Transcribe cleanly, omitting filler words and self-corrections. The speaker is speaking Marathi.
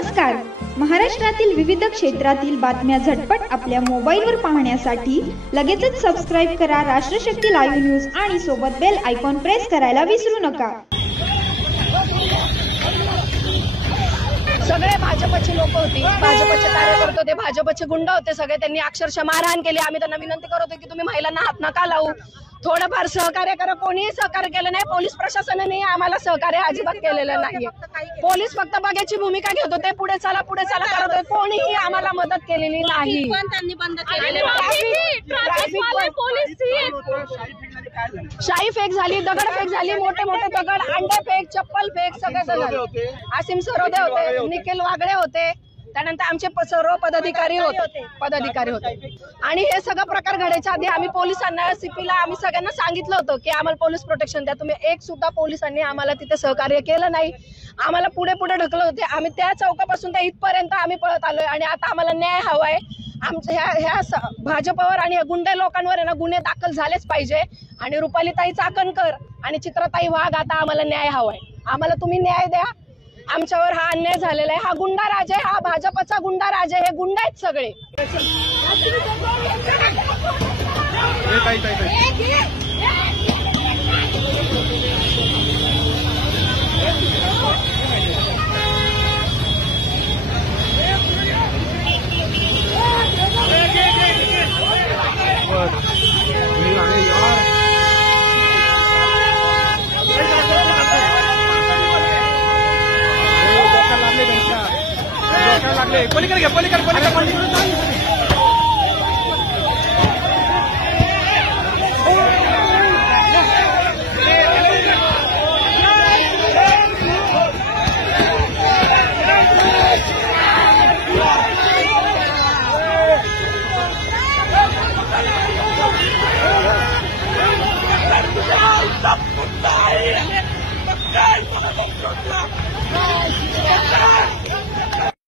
नमस्कार. महाराष्ट्रातील विविध क्षेत्रातील बातम्या झटपट आपल्या मोबाईलवर पाहण्यासाठी लगेचच सबस्क्राइब करा राष्ट्रशक्ती लाईव्ह न्यूज आणि सोबत बेल आयकॉन प्रेस करायला विसरू नका. सगळे भाजपचे लोक होते, भाजपचे कार्यकर्ते होते, भाजपचे गुंड होते सगळे. त्यांनी अक्षरशः मारहाण केली. आम्ही त्यांना विनंती करत होतो की तुम्ही महिलांना हात नका लावू, थोडंफार सहकार्य करा. कोणीही सहकार्य केलं नाही. पोलीस प्रशासनाने आम्हाला सहकार्य अजिबात केलेलं नाही. पोलीस फक्त बघायची भूमिका घेत होते, पुढे चला करत होते. कोणीही आम्हाला मदत केलेली नाही. शाई फेक झाली, दगड फेक झाली, मोठे मोठे दगड, अंडे फेक, चप्पल फेक सगळे झाले. आसिम सरोदे होते, निखिल वागळे होते, त्यानंतर आमचे सर्व पदाधिकारी होते. आणि हे सगळं प्रकार घडायच्या आधी आम्ही पोलिसांना, सीपीला आम्ही सगळ्यांना सांगितलं होतं की आम्हाला पोलीस प्रोटेक्शन द्या. तुम्ही एक सुद्धा पोलिसांनी आम्हाला तिथे सहकार्य केलं नाही. आम्हाला पुढे ढकलत होते. आम्ही त्या चौकापासून त्या इथपर्यंत आम्ही पळत आलोय आणि आता आम्हाला न्याय हवाय. आमच्या ह्या भाजपवर आणि गुंडे लोकांवर आहे ना गुन्हे दाखल झालेच पाहिजे. आणि रुपालीताई चाकणकर आणि चित्राताई वाघ, आता आम्हाला न्याय हवाय. आम्हाला तुम्ही न्याय द्या. आमच्यावर हा अन्याय झालेला आहे. हा गुंडा राज आहे, हा भाजपचा गुंडा राज आहे. हे गुंड आहेत सगळे. पलीकडे घ्या, पलीकडे